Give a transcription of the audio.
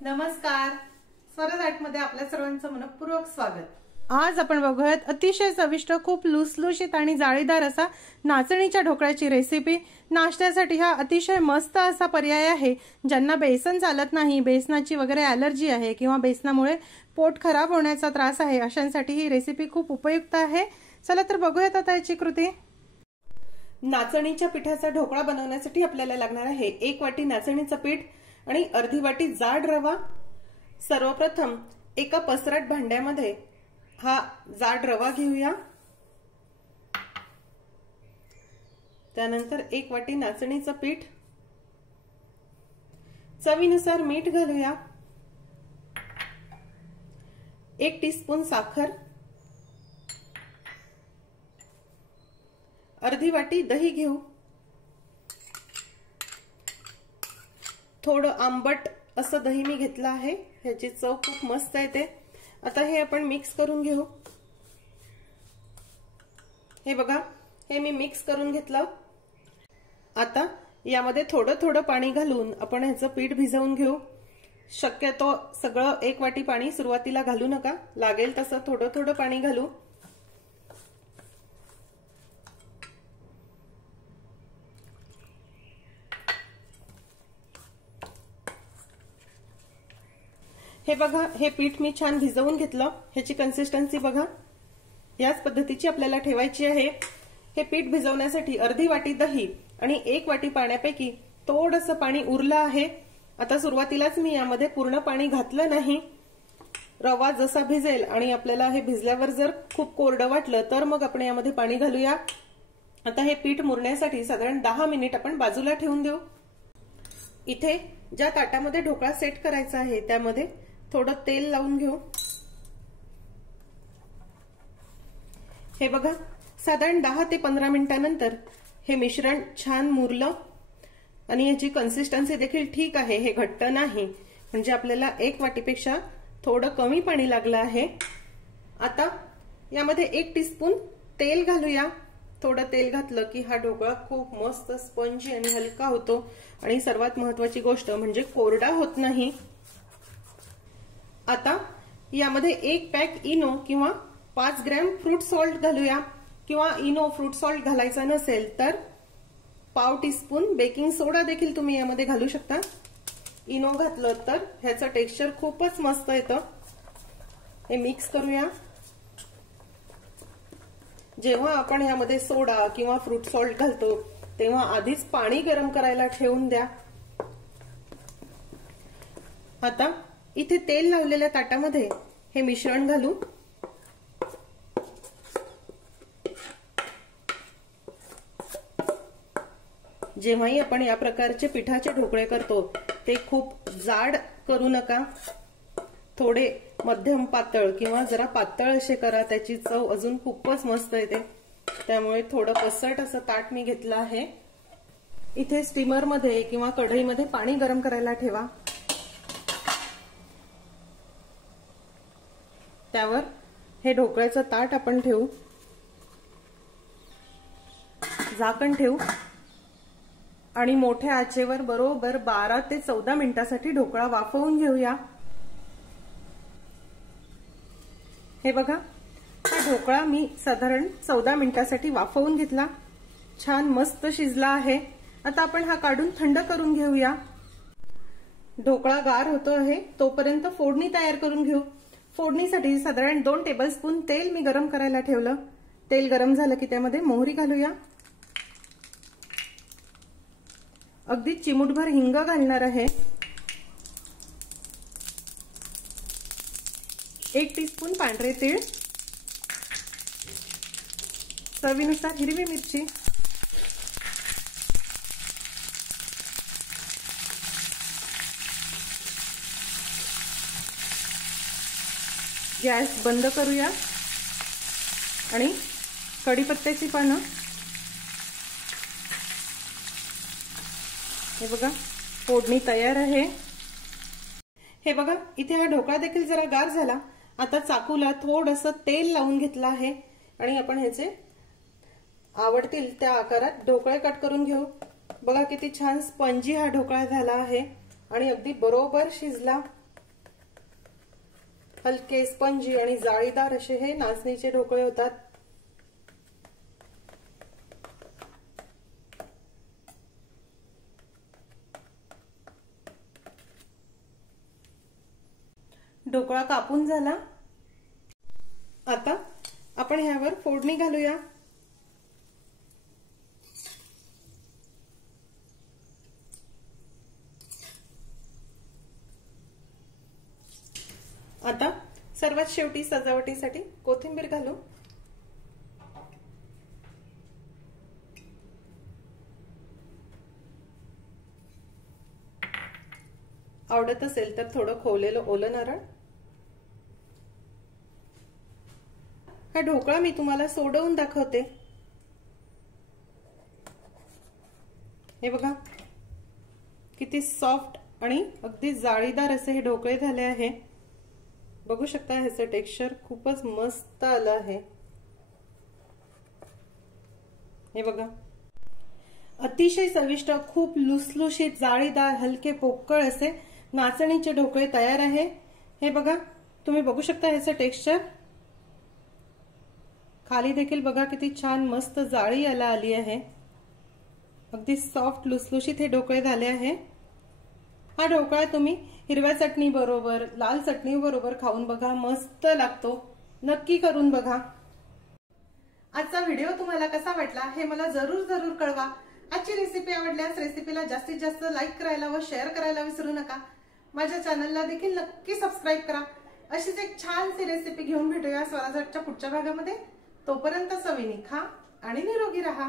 नमस्कार, स्वराज आर्टमध्ये आपल्या सर्वांचं मनपूर्वक स्वागत। आज आपण बघूयात अतिशय चविष्ट, खूप लुसलुशीत आणि जाळीदार असा नाचणीच्या ढोकळ्याची रेसिपी। नाश्त्यासाठी हा अतिशय मस्त असा पर्याय आहे। ज्यांना बेसन चालत नाही, बेसनाची वगैरे ॲलर्जी आहे किंवा बेसनामुळे पोट खराब होण्याचा त्रास आहे, अशांसाठी ही रेसिपी खूप उपयुक्त आहे। चला तर बघूयात आता याची कृती। नाचणीच्या पिठाचा ढोकळा बनवण्यासाठी आपल्याला लागणार आहे 1 वाटी नाचणीचं पीठ आणि अर्धी वाटी जाड रवा। सर्वप्रथम एका पसरट भांड्यामध्ये हा जाड रवा घेऊया। त्यानंतर 1 वाटी नाचणीचं पीठ, चवीनुसार मीठ घालूया, 1 टीस्पून साखर, अर्धी वाटी दही घेऊ। थोडं आंबट असं दही मी घेतलं आहे, ह्याची चव खूप मस्त येते। आता हे आपण मिक्स करून घेऊ। हे बघा, हे मी मिक्स करून घेतलं। आता यामध्ये थोडं थोडं पाणी घालून आपण ह्याचं पीठ भिजवून घेऊ। शक्यतो सगळं 1 वाटी पाणी सुरुवातीला घालू नका, लागेल तसं थोडं थोडं पाणी घालू। हे बघा, हे पीठ मी छान भिजवून घेतलं। ह्याची कन्सिस्टन्सी बघा, याच पद्धतीची आपल्याला ठेवायची आहे। हे पीठ भिजवण्यासाठी अर्धी वाटी दही आणि 1 वाटी पाण्यापैकी थोडंसं पाणी उरलं आहे। आता सुरुवातीलाच मी यामध्ये पूर्ण पाणी घातलं नाही। रवा जसा भिजेल आणि आपल्याला हे भिजल्यावर जर खूप कोरडं वाटलं तर मग आपण यामध्ये पाणी घालूया। आता हे पीठ मुरण्यासाठी साधारण 10 मिनिट आपण बाजूला ठेवून देऊ। इथे ज्या ताटामध्ये ढोकळा सेट करायचा आहे त्यामध्ये थोडं तेल लावून घेऊ। हे बघा, साधारण 10 ते 15 मिनिटांनंतर हे मिश्रण छान मुरलं आणि याची कन्सिस्टन्सी देखील ठीक आहे, हे घट्ट नाही, म्हणजे आपल्याला 1 वाटीपेक्षा थोडं कमी पाणी लागलं आहे। आता यामध्ये 1 टीस्पून तेल घालूया। थोडं तेल घातलं की हा ढोकळा खूप मस्त स्पंजी आणि हलका होतो आणि सर्वात महत्त्वाची गोष्ट म्हणजे कोरडा होत नाही। आता यामध्ये 1 पॅक इनो किंवा 5 ग्रॅम फ्रूट सॉल्ट घालूया, किंवा इनो फ्रूट सॉल्ट घालायचा नसेल तर पाव टीस्पून बेकिंग सोडा देखील तुम्ही यामध्ये घालू शकता। इनो घातलं तर ह्याचं टेक्स्चर खूपच मस्त येतं। हे मिक्स करूया। जेव्हा आपण यामध्ये सोडा किंवा फ्रूट सॉल्ट घालतो तेव्हा आधीच पाणी गरम करायला ठेवून द्या। आता इथे तेल लावलेल्या ताटामध्ये हे मिश्रण घालू। जेव्हाही आपण या प्रकारचे पिठाचे ढोकळे करतो ते खूप जाड करू नका, थोडे मध्यम पातळ किंवा जरा पातळ असे करा, त्याची चव अजून खूपच मस्त येते। त्यामुळे थोडं पसरट असं ताट मी घेतलं आहे। इथे स्टीमर मध्ये किंवा कढईमध्ये पाणी गरम करायला ठेवा। त्यावर हे ढोकळ्याचं ताट आपण ठेवू, झाकण ठेवू आणि मोठ्या आचेवर बरोबर 12 ते 14 मिनिटांसाठी ढोकळा वाफवून घेऊया। हे बघा, हा ढोकळा मी साधारण 14 मिनिटांसाठी वाफवून घेतला, छान मस्त शिजला आहे। आता आपण हा काढून थंड करून घेऊया। ढोकळा गार होतो आहे तोपर्यंत फोडणी तयार करून घेऊ। फोडणीसाठी साधारण 2 टेबलस्पून तेल मी गरम करायला ठेवलं। तेल गरम झालं की त्यामध्ये मोहरी घालूया, अगदी चिमूटभर हिंग घालणार आहे, 1 टीस्पून पांढरे तीळ, चवीनुसार हिरवी मिरची, गॅस बंद करूया आणि कढीपत्त्याची पानं, हे बघा फोडणी तयार आहे। हे बघा, इथे हा ढोकळा देखील जरा गार झाला। आता चाकूला थोडंसं तेल लावून घेतलं आहे आणि आपण ह्याचे आवडतील त्या आकारात ढोकळे कट करून घेऊ। बघा किती छान स्पंजी हा ढोकळा झाला आहे आणि अगदी बरोबर शिजला। हलके स्पंजी आणि जाळीदार असे हे नाचणीचे ढोकळे होतात। ढोकळा कापून झाला। आता आपण ह्यावर फोडणी घालूया। आता सर्वात शेवटी सजावटीसाठी कोथिंबीर घालू। आवडत असेल तर थोडं खोवलेलं ओलं नारळ। हा ढोकळा मी तुम्हाला सोडवून दाखवते। हे बघा किती सॉफ्ट आणि अगदी जाळीदार असे हे ढोकळे झाले आहे। बघू शकता ह्याचं टेक्स्चर खूपच मस्त आलं आहे। हे बघा अतिशय चविष्ट, खूप लुसलुशीत, जाळीदार, हलके पोकळ असे नाचणीचे ढोकळे तयार आहे। हे बघा तुम्ही बघू शकता ह्याचं टेक्स्चर। खाली देखील बघा किती छान मस्त जाळी याला आली आहे। अगदी सॉफ्ट लुसलुशीत हे ढोकळे झाले आहे। हा ढोकळा तुम्ही हिरव्या चटणी बरोबर, लाल चटणी बरोबर खाऊन बघा, मस्त लागतो। नक्की करून बघा। आजचा व्हिडिओ तुम्हाला कसा वाटला हे मला जरूर जरूर कळवा। आजची रेसिपी आवडल्यास रेसिपीला जास्तीत जास्त लाईक करायला व शेअर करायला विसरू नका। माझ्या चॅनलला देखील नक्की सबस्क्राईब करा। अशीच एक छानशी रेसिपी घेऊन भेटूया स्वराजच्या पुढच्या भागामध्ये। तोपर्यंत चवीने खा आणि निरोगी राहा।